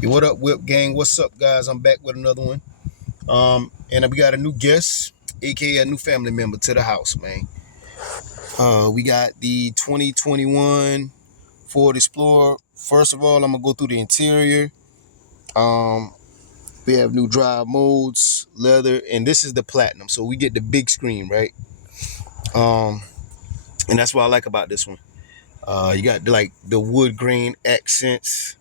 Hey, what up, Whip Gang? What's up, guys? I'm back with another one. And we got a new guest, aka a new family member to the house, man. We got the 2021 Ford Explorer. First of all, I'm gonna go through the interior. Um, we have new drive modes, leather, and this is the platinum, so we get the big screen, right? Um, and that's what I like about this one. You got like the wood grain accents.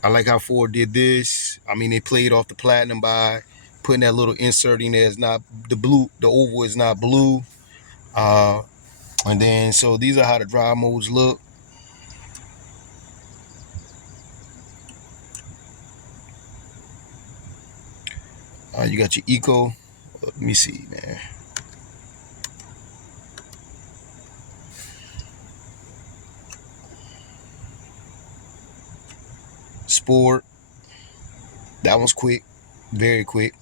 I like how Ford did this. I mean, they played off the platinum by putting that little insert in there. It's not the blue, the oval is not blue. Uh, and then, so these are how the drive modes look. You got your eco. Let me see, man. Sport. That one's quick, very quick.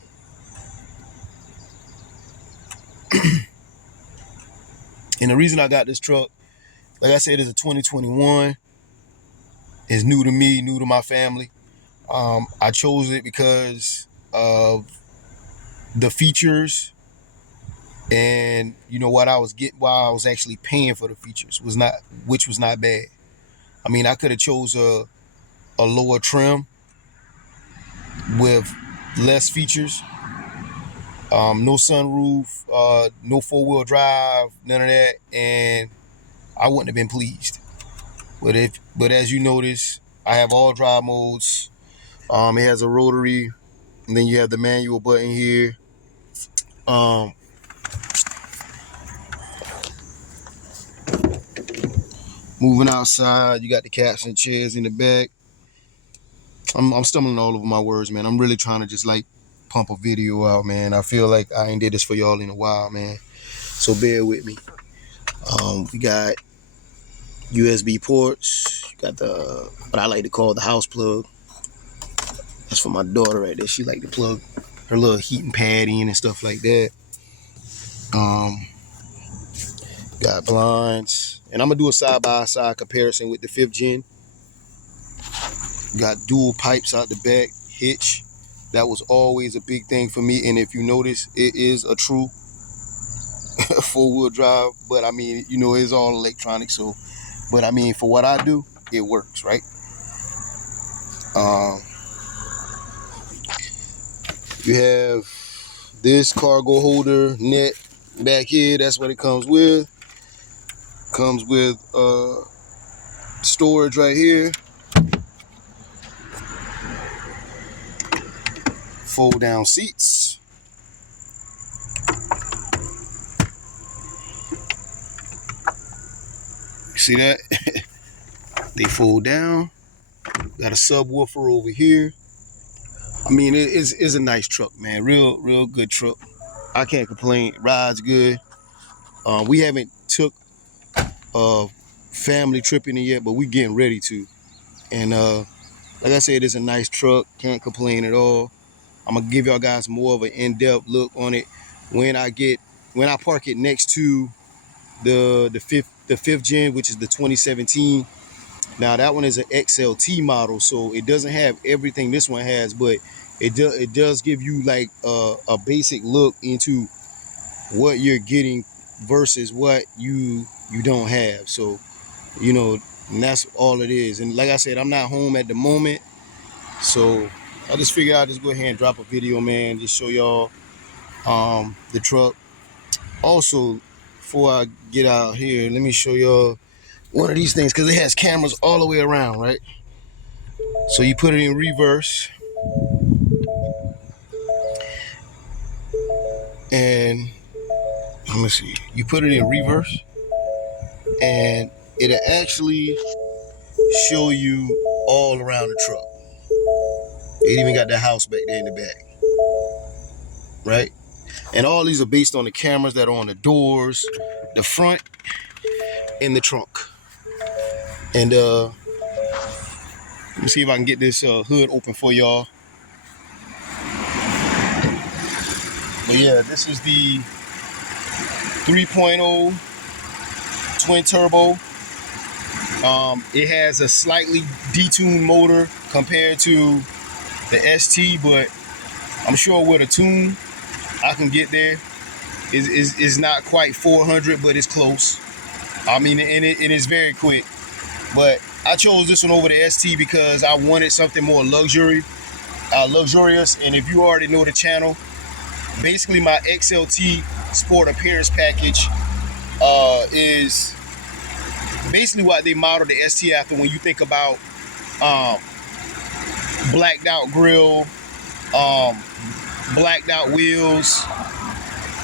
And the reason I got this truck, like I said, is a 2021. It's new to me, new to my family. I chose it because of the features, and you know what I was getting, while I was actually paying for the features which was not bad. I mean, I could have chose a lower trim with less features, no sunroof, no four-wheel drive, none of that, and I wouldn't have been pleased. But as you notice, I have all drive modes. It has a rotary, and then you have the manual button here. Moving outside, you got the captain chairs in the back. I'm stumbling all over my words, man. I'm really trying to just like pump a video out, man. I feel like I ain't did this for y'all in a while, man. So bear with me. We got USB ports. You got the what I like to call the house plug. That's for my daughter right there. She like to plug her little heating pad in and stuff like that. Got blinds, and I'm gonna do a side-by-side comparison with the 5th gen. Got dual pipes out the back, hitch. That was always a big thing for me, and if you notice, it is a true four-wheel drive, but I mean, you know, it's all electronic, so, but I mean, for what I do, it works, right? You have this cargo holder net back here. That's what it comes with. Comes with storage right here. Fold down seats. You see that? They fold down. Got a subwoofer over here. I mean, it's a nice truck, man. Real good truck. I can't complain. Rides good. We haven't took a family trip in it yet, but we getting ready to. And like I said, it's a nice truck. Can't complain at all. I'm gonna give y'all guys more of an in-depth look on it when I park it next to the fifth gen, which is the 2017. Now that one is an XLT model, so it doesn't have everything this one has, but it does give you like a basic look into what you're getting versus what you don't have. So, you know, and that's all it is. And like I said, I'm not home at the moment, so I just figured I'd just go ahead and drop a video, man, just show y'all the truck. Also, before I get out here, let me show y'all one of these things, because it has cameras all the way around, right? So you put it in reverse, and let me see, you put it in reverse, and it'll actually show you all around the truck. It even got the house back there in the back, right? And all these are based on the cameras that are on the doors, the front, and the trunk. And let me see if I can get this hood open for y'all. But yeah, this is the 3.0 twin turbo. It has a slightly detuned motor compared to the ST, but I'm sure with a tune I can get there. It's not quite 400, but it's close. I mean, and it is very quick. But I chose this one over the ST because I wanted something more luxurious. And if you already know the channel, basically my XLT Sport Appearance Package is basically what they modeled the ST after. When you think about blacked out grill, blacked out wheels,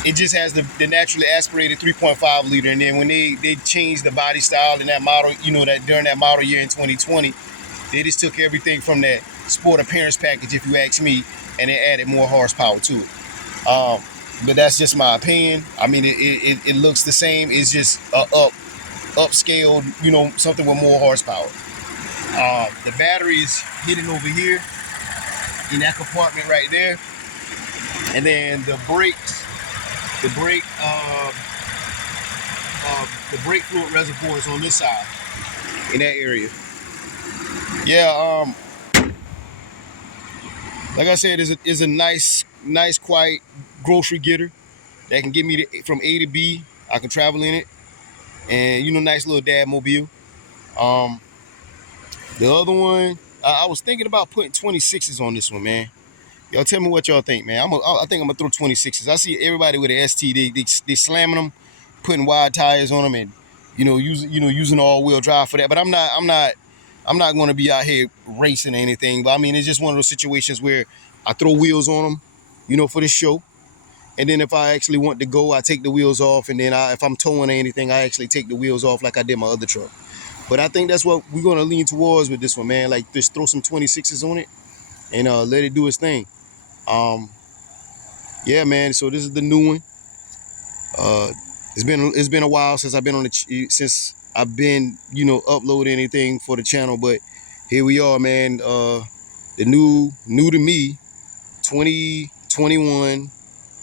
it just has the naturally aspirated 3.5 liter. And then when they changed the body style in that model, that during that model year in 2020, they just took everything from that Sport Appearance Package, if you ask me, and they added more horsepower to it. But that's just my opinion. I mean, it looks the same. It's just upscaled, something with more horsepower. The battery is hidden over here in that compartment right there, and then the brake fluid reservoir is on this side, in that area. Yeah, like I said, is a nice, quiet grocery getter that can get me from A to B. I can travel in it, and nice little dad mobile. The other one, I was thinking about putting 26s on this one, man. Y'all tell me what y'all think, man. I think I'm gonna throw 26s. I see everybody with an ST, they slamming them, putting wide tires on them, and using all-wheel drive for that. But I'm not going to be out here racing or anything. But I mean, it's just one of those situations where I throw wheels on them, for the show. And then if I actually want to go, I take the wheels off. And then if I'm towing or anything, I actually take the wheels off like I did my other truck. But I think that's what we're going to lean towards with this one, man. Like, just throw some 26s on it and let it do its thing. Yeah, man. So this is the new one. It's been a while since I've been uploading anything for the channel, but here we are, man. The new to me 2021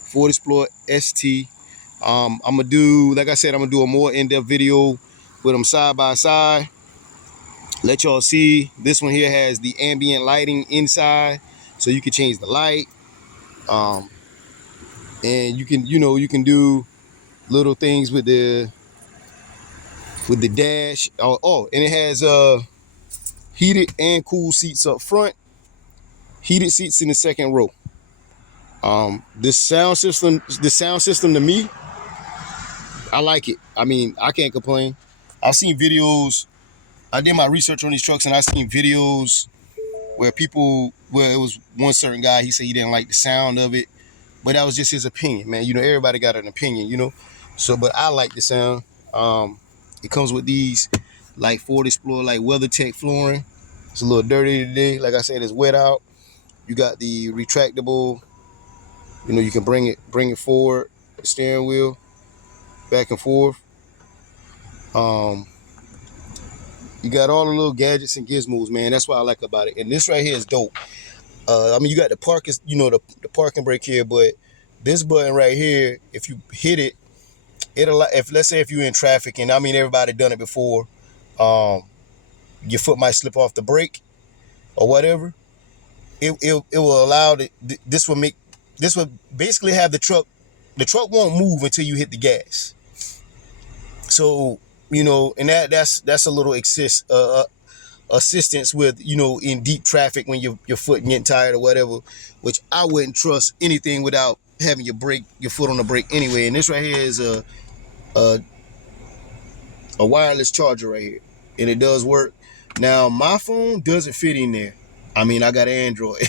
Ford Explorer ST. I'm gonna do, like I said, I'm gonna do a more in-depth video with them side by side. Let y'all see. This one here has the ambient lighting inside, so you can change the light. And you can do little things with the dash. And it has heated and cool seats up front, heated seats in the second row. This sound system to me, I like it. I mean, I can't complain. I've seen videos. I did my research on these trucks, and I've seen videos where it was one certain guy, he said he didn't like the sound of it, but that was just his opinion, man. Everybody got an opinion, So, but I like the sound. It comes with these like Ford Explorer, like WeatherTech flooring. It's a little dirty today. Like I said, it's wet out. You got the retractable, you can bring it forward, the steering wheel, back and forth. You got all the little gadgets and gizmos, man. That's what I like about it. And this right here is dope. I mean, you got the the parking brake here, but this button right here, if you hit it, let's say if you're in traffic, and I mean everybody done it before, your foot might slip off the brake or whatever. It will allow this will basically have the truck won't move until you hit the gas. So and that's a little assistance with in deep traffic when your foot getting tired or whatever, which I wouldn't trust anything without having your foot on the brake anyway. And this right here is a wireless charger right here, and it does work. Now my phone doesn't fit in there. I mean, I got an Android,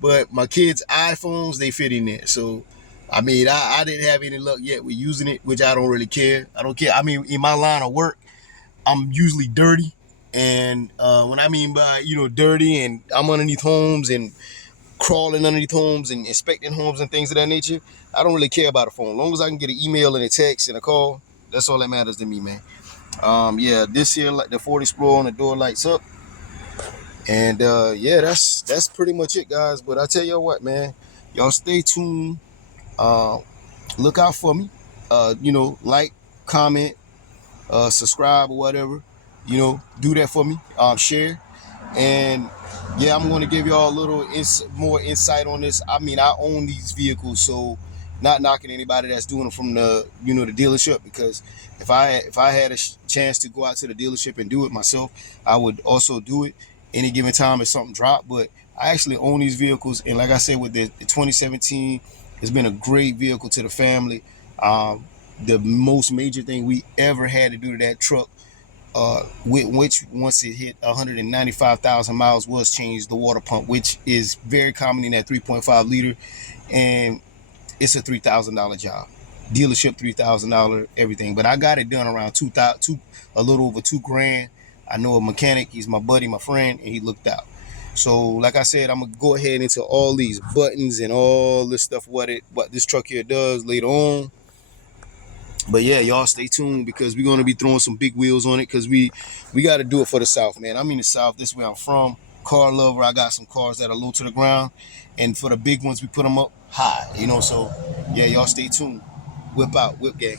but my kids' iPhones, they fit in there. So I mean, I didn't have any luck yet with using it, which I don't really care. I don't care. I mean, in my line of work, I'm usually dirty. And when I mean by, dirty, and I'm underneath homes and crawling underneath homes and inspecting homes and things of that nature, I don't really care about a phone. As long as I can get an email and a text and a call, that's all that matters to me, man. Yeah, this here, like the Ford Explorer on the door lights up. And yeah, that's pretty much it, guys. But I tell you what, man, y'all stay tuned. Look out for me. Like, comment, subscribe or whatever. Do that for me. Share. And yeah, I'm going to give y'all a little more insight on this. I mean, I own these vehicles, so not knocking anybody that's doing them from the the dealership, because if I had a chance to go out to the dealership and do it myself, I would also do it any given time if something dropped. But I actually own these vehicles, and like I said, with the 2017, it's been a great vehicle to the family. The most major thing we ever had to do to that truck, which once it hit 195,000 miles, was change the water pump, which is very common in that 3.5 liter, and it's a $3,000 job. Dealership $3,000 everything, but I got it done around 2,000, a little over 2 grand. I know a mechanic. He's my buddy, my friend, and he looked out. So, like I said, I'm gonna go ahead into all these buttons and all this stuff, what this truck here does later on. But yeah, y'all stay tuned, because we're gonna be throwing some big wheels on it, because we got to do it for the South, man. I'm in the South. This is where I'm from. Car lover. I got some cars that are low to the ground, and for the big ones, we put them up high. So yeah, y'all stay tuned. Whip out, whip gang.